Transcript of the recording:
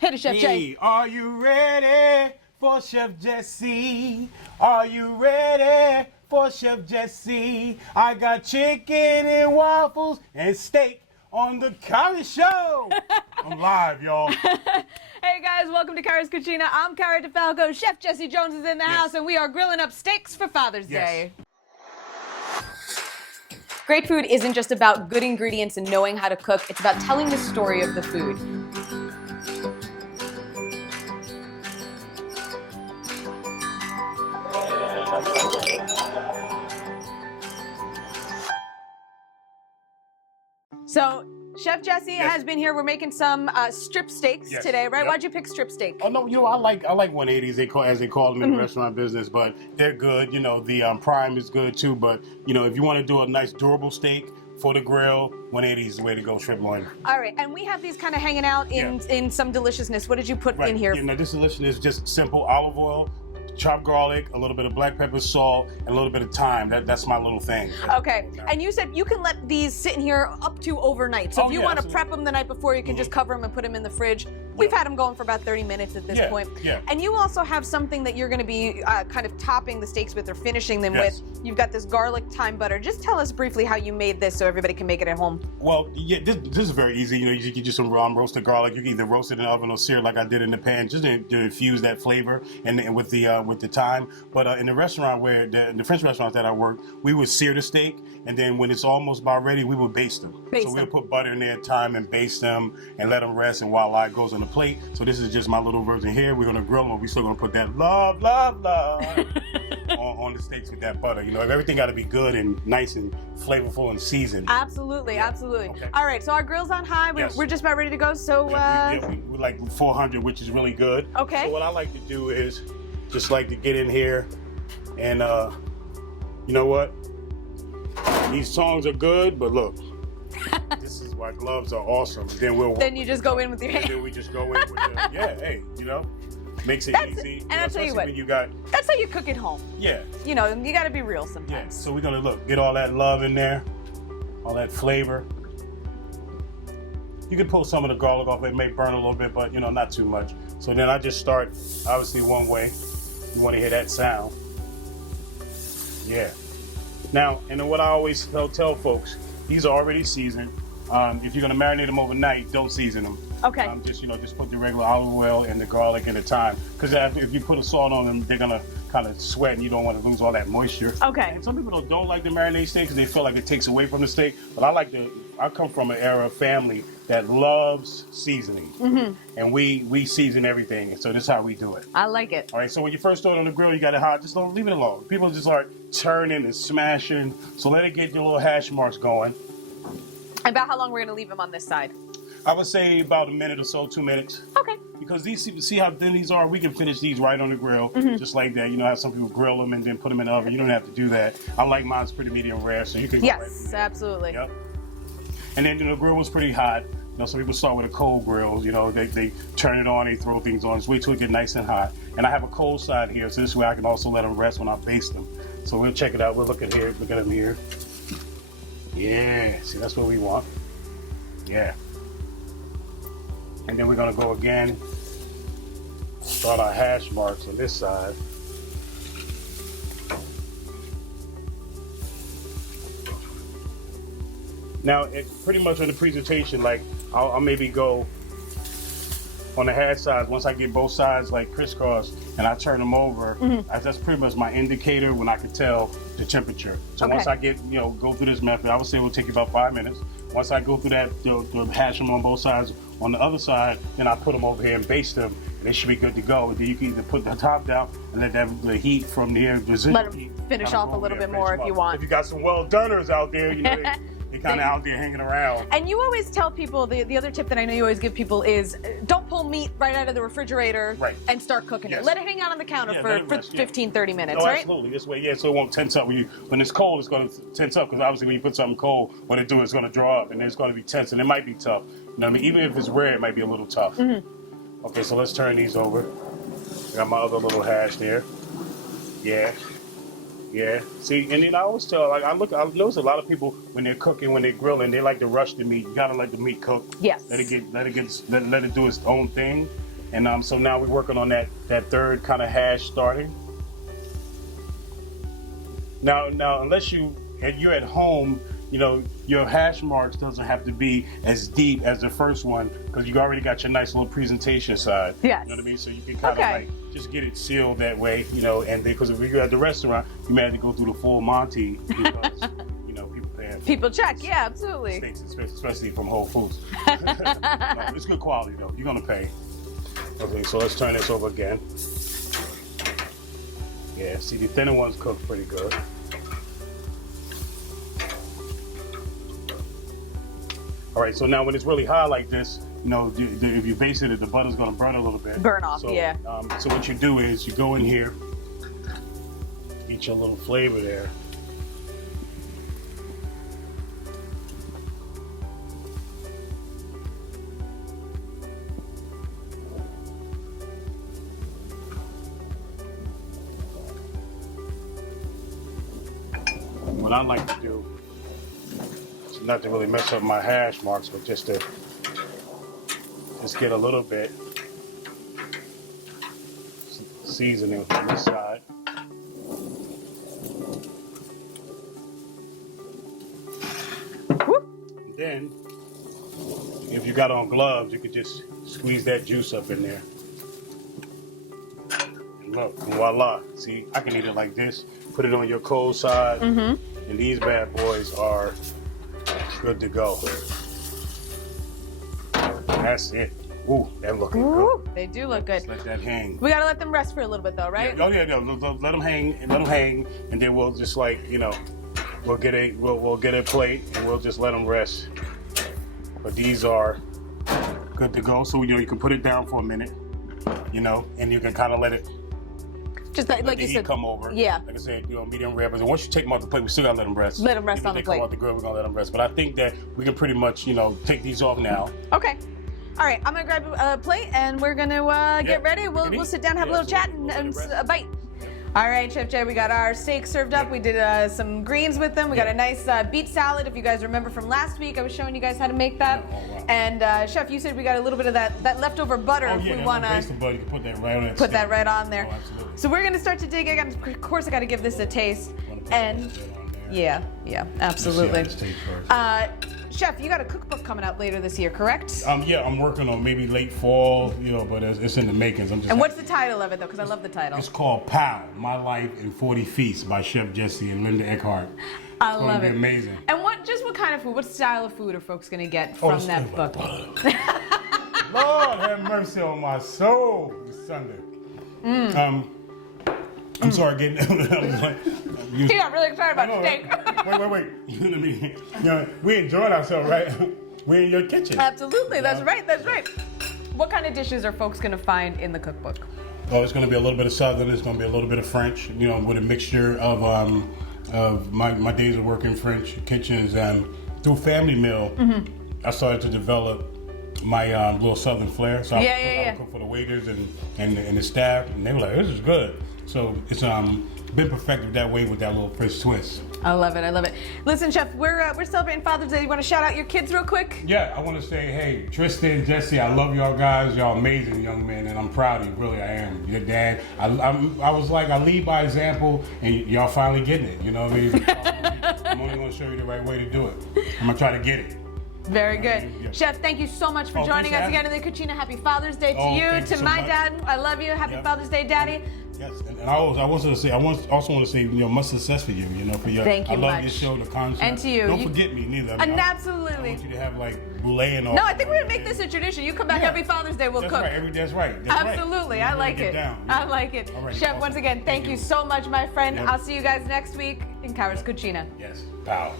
Hit it, Chef Jay. Are you ready for Chef Jesse? Are you ready for Chef Jesse? I got chicken and waffles and steak on the Cara Show. I'm live, y'all. Hey guys, welcome to Cara's Cucina. I'm Cara Di Falco. Chef Jesse Jones is in the house, and we are grilling up steaks for Father's Day. Great food isn't just about good ingredients and knowing how to cook. It's about telling the story of the food. So, Chef Jesse has been here. We're making some strip steaks today, right? Why'd you pick strip steak? Oh no, I like 180s as they call them in the restaurant business, but they're good. The prime is good too. But if you want to do a nice durable steak for the grill, 180 is the way to go. Strip loin. All right, and we have these kind of hanging out in some deliciousness. What did you put in here? This deliciousness is just simple olive oil, chopped garlic, a little bit of black pepper, salt, and a little bit of thyme. That's my little thing. Okay, and you said you can let these sit in here up to overnight. So if you want to prep them the night before, you can just cover them and put them in the fridge. We've had them going for about 30 minutes at this point. Yeah. And you also have something that you're going to be kind of topping the steaks with or finishing them with. You've got this garlic thyme butter. Just tell us briefly how you made this so everybody can make it at home. Well, this is very easy. You can just some roasted garlic. You can either roast it in the oven or sear it like I did in the pan, just to infuse that flavor and with the thyme. But in the restaurant the French restaurants that I worked, we would sear the steak, and then when it's almost about ready, we would baste them. So we'll put butter in there, thyme, and baste them, and let them rest, and voila, it goes on the plate. So this is just my little version here. We're gonna grill them, but we're still gonna put that love on the steaks with that butter. Everything got to be good and nice and flavorful and seasoned. Absolutely, absolutely. Okay. All right, so our grill's on high. We're just about ready to go. So we like 400, which is really good. Okay. So what I like to do is just like to get in here, and you know what? These songs are good, but look, this is why gloves are awesome. Then you just go in with your hand. Then we just go in with makes it easy. And I'll tell you what, that's how you cook at home. Yeah. You got to be real sometimes. Yeah. So we're gonna get all that love in there, all that flavor. You can pull some of the garlic off. It may burn a little bit, but not too much. So then I just start obviously one way. You want to hear that sound. Yeah. Now, and then what I always tell folks, these are already seasoned. If you're gonna marinate them overnight, don't season them. Okay. Just put the regular olive oil and the garlic and the thyme. Because if you put a salt on them, they're gonna kind of sweat, and you don't want to lose all that moisture. Okay. And some people don't like to marinate steak because they feel like it takes away from the steak. But I come from an era of family that loves seasoning, and we season everything. So this is how we do it. I like it. All right. So when you first throw it on the grill, you got it hot. Just don't leave it alone. People just start turning and smashing. So let it get your little hash marks going. About how long we're gonna leave them on this side? I would say about a minute or so, 2 minutes. Okay. Because see how thin these are? We can finish these right on the grill, just like that. How some people grill them and then put them in the oven. You don't have to do that. I like mine's pretty medium rare, so you can go right from there. Absolutely. Yep. And then the grill was pretty hot. Some people start with a cold grill. They turn it on, they throw things on. Just wait till it get nice and hot. And I have a cold side here, so this way I can also let them rest when I baste them. So we'll check it out. We'll look at them here. Yeah, see, that's what we want. Yeah. And then we're gonna go again, start our hash marks on this side. Now, pretty much on the presentation, I'll maybe go on the hash sides. Once I get both sides crisscross and I turn them over, that's pretty much my indicator when I can tell the temperature. So once I get, go through this method, I would say it will take you about 5 minutes. Once I go through that, hash them on both sides. On the other side, then I put them over here and baste them, and they should be good to go. Then you can either put the top down and let the heat from there, let them finish off a little bit more if you want. If you got some well-doners out there, they're kind of out there hanging around. And you always tell people, the other tip that I know you always give people is don't pull meat right out of the refrigerator and start cooking it. Let it hang out on the counter for 15, 30 minutes, right? Absolutely. This way, so it won't tense up. When it's cold, it's going to tense up because obviously when you put something cold, what it do is going to draw up and it's going to be tense and it might be tough. Even if it's rare, it might be a little tough. Okay, so let's turn these over. Got my other little hash there. Yeah. Yeah. See, and then I always tell, I notice a lot of people when they're cooking, when they're grilling, they like to rush the meat. You gotta let the meat cook. Yes. Let it do its own thing. And so now we're working on that third kind of hash starting. Now, unless you're at home, you know, your hash marks doesn't have to be as deep as the first one because you already got your nice little presentation side. Yes. You know what I mean? So you can kind of like just get it sealed that way, you know, and because if you're at the restaurant, you may have to go through the full Monty because, you know, people pay. People check, yeah, absolutely. Steaks, especially from Whole Foods. No, it's good quality though. You're gonna pay. Okay, so let's turn this over again. Yeah, see the thinner ones cook pretty good. All right, so now when it's really hot like this, you know, if you baste it, the butter's gonna burn a little bit. Burn off, so, yeah. So what you do is you go in here, get your little flavor there. What I like to do, not to really mess up my hash marks, but just to get a little bit seasoning on this side. And then, if you got on gloves, you could just squeeze that juice up in there. And look, voila. See, I can eat it like this. Put it on your cold side, and these bad boys are good to go. That's it. Ooh, that looking good. They do look good. Just let that hang. We gotta let them rest for a little bit though, right? Yeah, let them hang, and then we'll just like, you know, we'll get a plate and we'll just let them rest. But these are good to go. So you know you can put it down for a minute, you know, and you can kind of let it. Just like you said, come over. Yeah. Like I said, you know, medium rare. But once you take them off the plate, we still gotta let them rest. Let them rest on the plate. Come off the grill, we're gonna let them rest. But I think that we can pretty much, you know, take these off now. Okay. All right. I'm gonna grab a plate and we're gonna get ready. We'll sit down, have a little chat, and a bite. All right, Chef Jay, we got our steak served up. We did some greens with them. We got a nice beet salad. If you guys remember from last week, I was showing you guys how to make that. Oh, wow. And Chef, you said we got a little bit of that leftover butter. Oh, if yeah, we want to butter. You can put that right on that put steak. that right on there. Oh, absolutely. So we're gonna start to dig. Of course, I got to give this a taste. And yeah, absolutely. Chef, you got a cookbook coming out later this year, correct? Yeah, I'm working on maybe late fall, you know, but it's in the makings. And what's the title of it, though? Because I love the title. It's called POW, My Life in 40 Feasts by Chef Jesse and Linda Eckhart. I love it. It's going to be amazing. And what kind of food, what style of food are folks going to get from that book? Lord have mercy on my soul this Sunday. I'm sorry, getting. He got really excited about steak. Wait. You know what I mean? You know, we enjoyed ourselves, right? We're in your kitchen. Absolutely, that's right. What kind of dishes are folks going to find in the cookbook? Oh, it's going to be a little bit of Southern. It's going to be a little bit of French. You know, with a mixture of my days of working in French kitchens. Through Family Meal, I started to develop my little Southern flair. So I cook for the waiters and the staff, and they were like, "This is good." So it's been perfected that way with that little French twist. I love it. Listen, Chef, we're celebrating Father's Day. You want to shout out your kids real quick? Yeah, I want to say, hey, Tristan, Jesse, I love y'all guys. Y'all amazing young men, and I'm proud of you. Really, I am. Your dad. I was like, I lead by example, and y'all finally getting it. You know what I mean? I'm only going to show you the right way to do it. I'm going to try to get it. Very good. Yeah. Chef, thank you so much for joining us again in the Cucina. Happy Father's Day to you, to my dad. I love you. Happy Father's Day, Daddy. Yes, and I also want to say, you know, much success for you. You know, for your. Thank you I love much. your show, the concept. And to you. Don't forget me neither. I mean, absolutely. I want you to have like boulet and all. No, I think we're gonna make this a tradition. You come back every Father's Day, we'll cook. That's right. Absolutely, right. I like it. I like it. Right, Chef, awesome. once again, thank you so much, my friend. I'll see you guys next week in Cara's Cucina. Yes. Pow.